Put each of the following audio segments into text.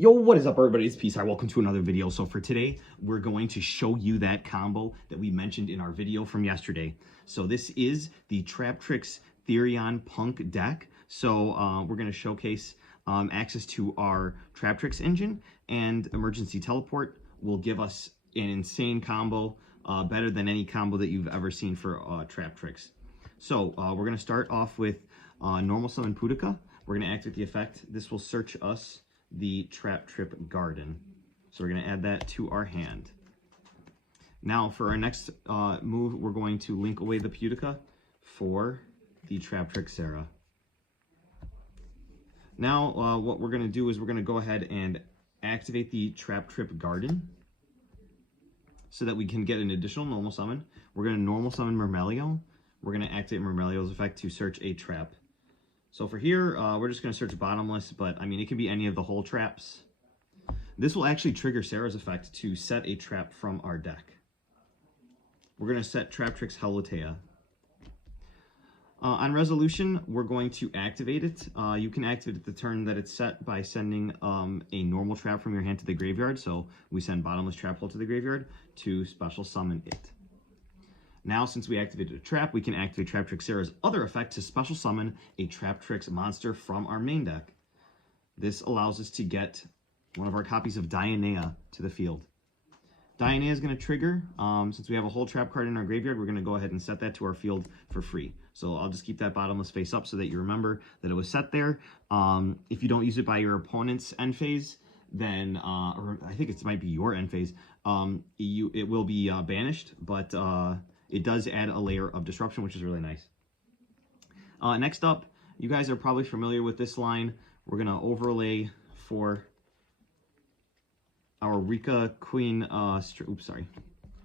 Yo, what is up, everybody? It's Peace. Welcome to another video. So for today, we're going to show you that combo that we mentioned in our video from yesterday. So this is the Traptrix Therion Punk deck. So we're going to showcase access to our Traptrix engine, and Emergency Teleport will give us an insane combo, better than any combo that you've ever seen for Traptrix. So we're going to start off with Normal Summon Boudica. We're going to activate the effect. This will search us the Traptrix Garden. So we're going to add that to our hand. Now for our next move, we're going to link away the Boudica for the Traptrix Sarah. Now what we're going to do is we're going to go ahead and activate the Traptrix Garden so that we can get an additional normal summon. We're going to normal summon Myrmelio. We're going to activate Myrmelio's effect to search a trap. So for here, we're just going to search bottomless, but I mean, it can be any of the whole traps. This will actually trigger Sarah's effect to set a trap from our deck. We're going to set Traptrix Helitea. On resolution, we're going to activate it. You can activate it the turn that it's set by sending a normal trap from your hand to the graveyard. So we send bottomless trap hole to the graveyard to special summon it. Now, since we activated a trap, we can activate Traptrix Sarah's other effect to special summon a Traptrix monster from our main deck. This allows us to get one of our copies of Dionea to the field. Dionea is going to trigger. Since we have a whole trap card in our graveyard, we're going to go ahead and set that to our field for free. So I'll just keep that bottomless face up so that you remember that it was set there. If you don't use it by your opponent's end phase, then, or I think it might be your end phase, it will be banished, but it does add a layer of disruption, which is really nice. Next up, you guys are probably familiar with this line. We're going to overlay for our Rikka Queen,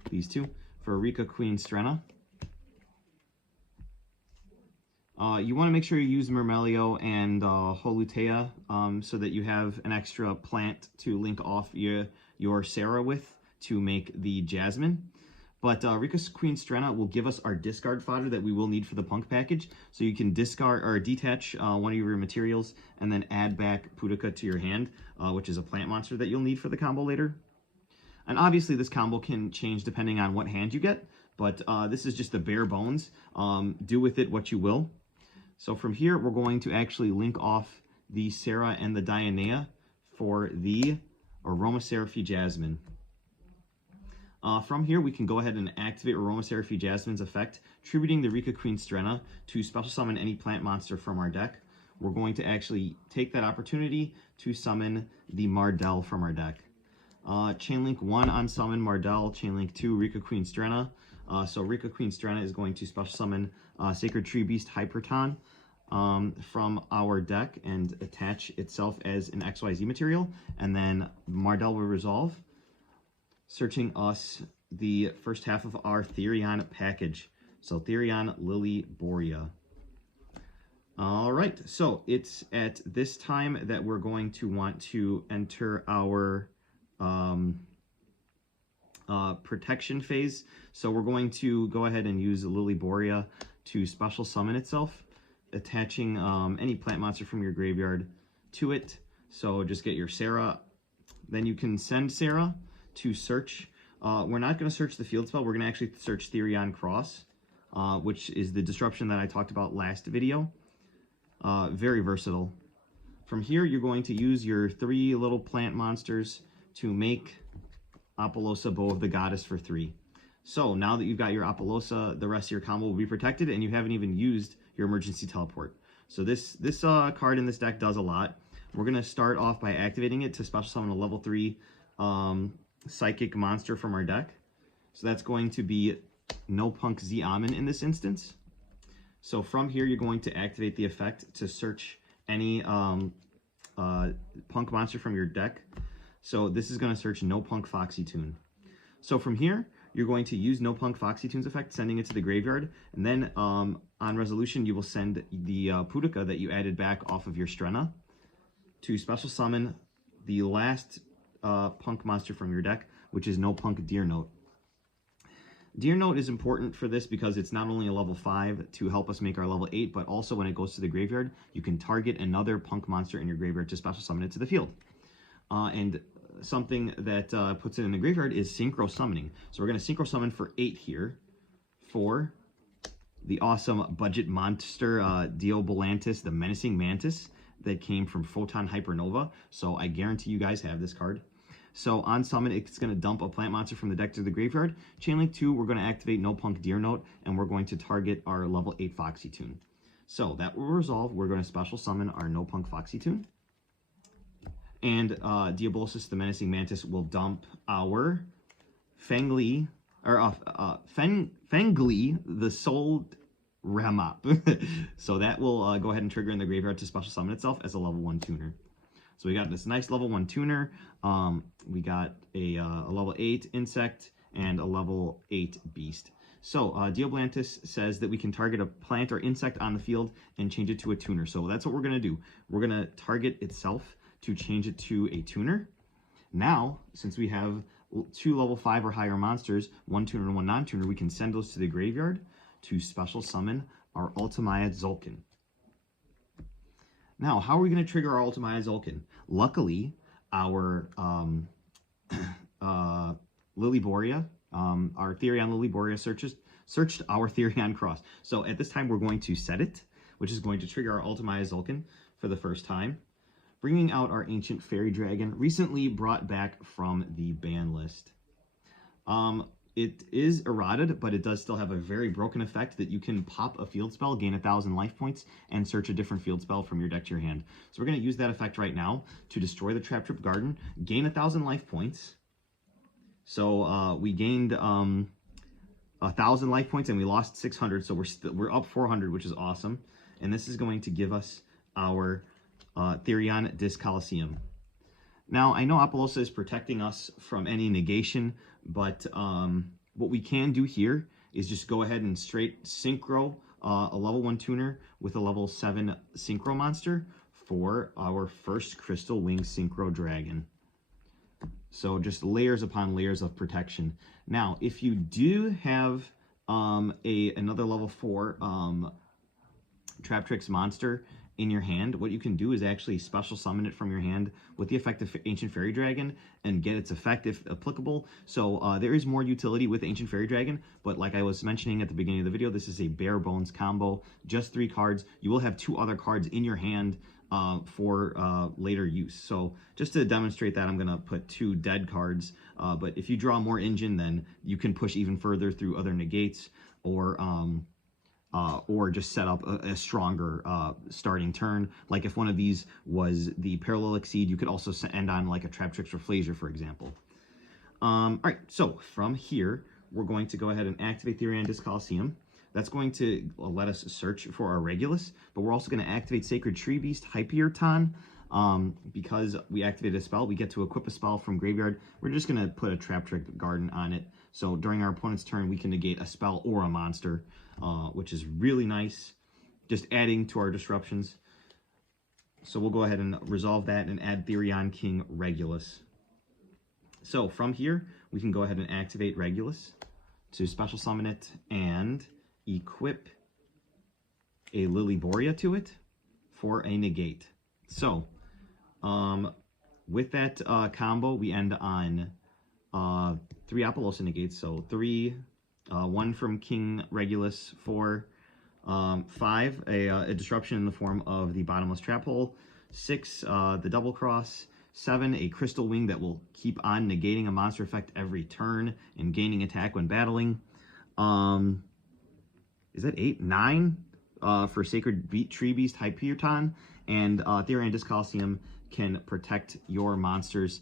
these two, for Rikka Queen Strenna. You want to make sure you use Myrmelio and Helitea so that you have an extra plant to link off your Sarah with to make the Jasmine. But Rikka Queen Strenna will give us our discard fodder that we will need for the Punk package. So you can discard or detach one of your materials and then add back Boudica to your hand, which is a plant monster that you'll need for the combo later. And obviously this combo can change depending on what hand you get, but this is just the bare bones. Do with it what you will. So from here, we're going to actually link off the Sarah and the Dionea for the Aromaseraphy Jasmine. From here, we can go ahead and activate Aromaseraphy Jasmine's effect, tributing the Rikka Queen Strenna to special summon any plant monster from our deck. We're going to actually take that opportunity to summon the Mardell from our deck. Chainlink 1 on summon Mardell, Chainlink 2 Rikka Queen Strenna. So Rikka Queen Strenna is going to special summon Sacred Tree Beast Hyperton from our deck and attach itself as an XYZ material, and then Mardell will resolve, searching us the first half of our Therion package. So Therion, Lily, Borea. All right, so it's at this time that we're going to want to enter our protection phase. So we're going to go ahead and use Lily Borea to special summon itself, attaching any plant monster from your graveyard to it. So just get your Sarah. Then you can send Sarah to search. We're not going to search the field spell. We're going to actually search Therion Cross, which is the disruption that I talked about last video. Very versatile. From here, you're going to use your 3 little plant monsters to make Apollousa, Bow of the Goddess, for 3. So now that you've got your Apollousa, the rest of your combo will be protected, and you haven't even used your Emergency Teleport. So this card in this deck does a lot. We're going to start off by activating it to special summon a level 3 psychic monster from our deck. So that's going to be No Punk Z-Amin in this instance. So from here, you're going to activate the effect to search any Punk monster from your deck. So this is going to search No Punk Foxy Tune. So from here, you're going to use No Punk Foxy Tune's effect, sending it to the graveyard. And then on resolution, you will send the Boudica that you added back off of your Strenna to special summon the last Punk monster from your deck, which is No Punk Deer Note. Deer Note is important for this because it's not only a level 5 to help us make our level 8, but also when it goes to the graveyard, you can target another Punk monster in your graveyard to special summon it to the field. and something that puts it in the graveyard is Synchro Summoning. So we're going to Synchro Summon for 8 here for the awesome budget monster Deobolantis, the Menacing Mantis that came from Photon Hypernova. So I guarantee you guys have this card. So on summon, it's going to dump a plant monster from the deck to the graveyard. Chainlink 2, we're going to activate No Punk Deer Note, and we're going to target our level 8 Foxy Tune. So that will resolve. We're going to special summon our No Punk Foxy Tune. And Diabolosis, the Menacing Mantis, will dump our Fangli, or Fangli, the Soul Ramop. So that will go ahead and trigger in the graveyard to special summon itself as a level 1 tuner. So we got this nice level 1 tuner. We got a level 8 insect and a level 8 beast. So Deobolantis says that we can target a plant or insect on the field and change it to a tuner. So that's what we're going to do. We're going to target itself to change it to a tuner. Now, since we have 2 level 5 or higher monsters, 1 tuner and 1 non-tuner, we can send those to the graveyard to special summon our Ultimaya Zolkin. Now, how are we going to trigger our Ultimaya Zolkin? Luckily, our Lilyboria, our Therion Lilyboria searched our Therion cross. So at this time, we're going to set it, which is going to trigger our Ultimaya Zolkin for the first time, bringing out our Ancient Fairy Dragon, recently brought back from the ban list. It is eroded, but it does still have a very broken effect that you can pop a field spell, gain 1,000 life points, and search a different field spell from your deck to your hand. So we're going to use that effect right now to destroy the Traptrix Garden, gain 1,000 life points. So we gained 1,000 life points and we lost 600, so we're up 400, which is awesome. And this is going to give us our Therion Disc Coliseum. Now, I know Apollosa is protecting us from any negation, but what we can do here is just go ahead and straight synchro a level 1 tuner with a level 7 synchro monster for our first Crystal Wing Synchro Dragon. So just layers upon layers of protection. Now, if you do have another level 4 Traptrix monster in your hand, what you can do is actually special summon it from your hand with the effect of Ancient Fairy Dragon and get its effect if applicable. So there is more utility with Ancient Fairy Dragon, but like I was mentioning at the beginning of the video, this is a bare bones combo, just 3 cards. You will have 2 other cards in your hand for later use. So just to demonstrate that, I'm going to put 2 dead cards, but if you draw more engine, then you can push even further through other negates, or just set up a stronger starting turn. Like if one of these was the Parallel Exceed, you could also end on like a Traptrix Reflaser, for example. All right, so from here, we're going to go ahead and activate Therion Disc Coliseum. That's going to let us search for our Regulus, but we're also going to activate Sacred Tree Beast Hyperion. Because we activated a spell, we get to equip a spell from graveyard. We're just going to put a Traptrix Garden on it. So during our opponent's turn, we can negate a spell or a monster, which is really nice, just adding to our disruptions. So we'll go ahead and resolve that and add Therion King Regulus. So from here, we can go ahead and activate Regulus to special summon it and equip a Lilyboria to it for a negate. So with that combo, we end on 3 Apollosa negates. So 3, 1 from King Regulus, 4, 5, a disruption in the form of the Bottomless Trap Hole, 6, the Double Cross, 7, a Crystal Wing that will keep on negating a monster effect every turn and gaining attack when battling. Is that 8? 9 for Sacred Tree Beast Hyperion, and Therion Disc Coliseum can protect your monsters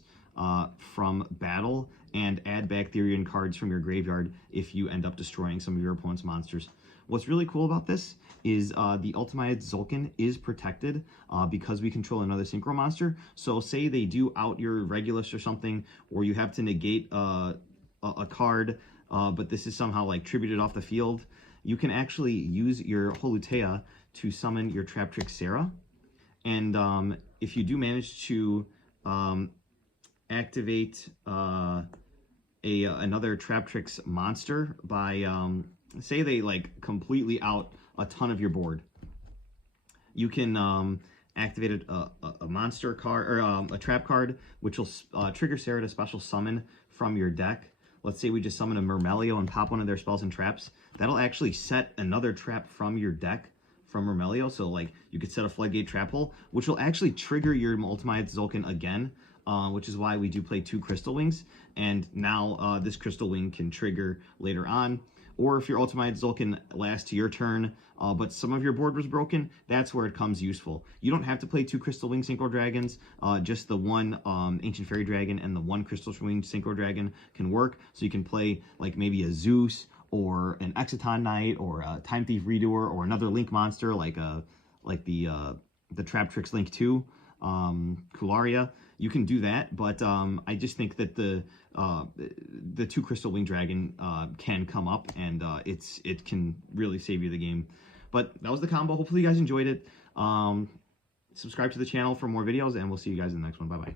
from battle and add back Therion cards from your graveyard if you end up destroying some of your opponent's monsters. What's really cool about this is the Ultimaya Zolkin is protected because we control another Synchro monster. So say they do out your Regulus or something, or you have to negate a card, but this is somehow like tributed off the field, you can actually use your Holutea to summon your Traptrix Sarah. And if you do manage to activate another Traptrix monster by, say they like completely out a ton of your board, you can activated a monster card, or a trap card, which will trigger Sarah to special summon from your deck. Let's say we just summon a Myrmelio and pop one of their spells and traps. That'll actually set another trap from your deck from Myrmelio. So like you could set a Floodgate Trap Hole, which will actually trigger your Ultimate Zolkin again, which is why we do play 2 Crystal Wings. And now this Crystal Wing can trigger later on. Or if your Ultimate Zolkin lasts to your turn, but some of your board was broken, that's where it comes useful. You don't have to play 2 Crystal Wing Synchro Dragons. Just the one Ancient Fairy Dragon and the 1 Crystal Wing Synchro Dragon can work. So you can play like maybe a Zeus or an Exciton Knight or a Time Thief Redoer or another Link monster like the Traptrix Link 2, Kularia. You can do that, but I just think that the 2 Crystal Wing Dragon can come up, and it can really save you the game. But that was the combo. Hopefully you guys enjoyed it. Subscribe to the channel for more videos, and we'll see you guys in the next one. Bye-bye.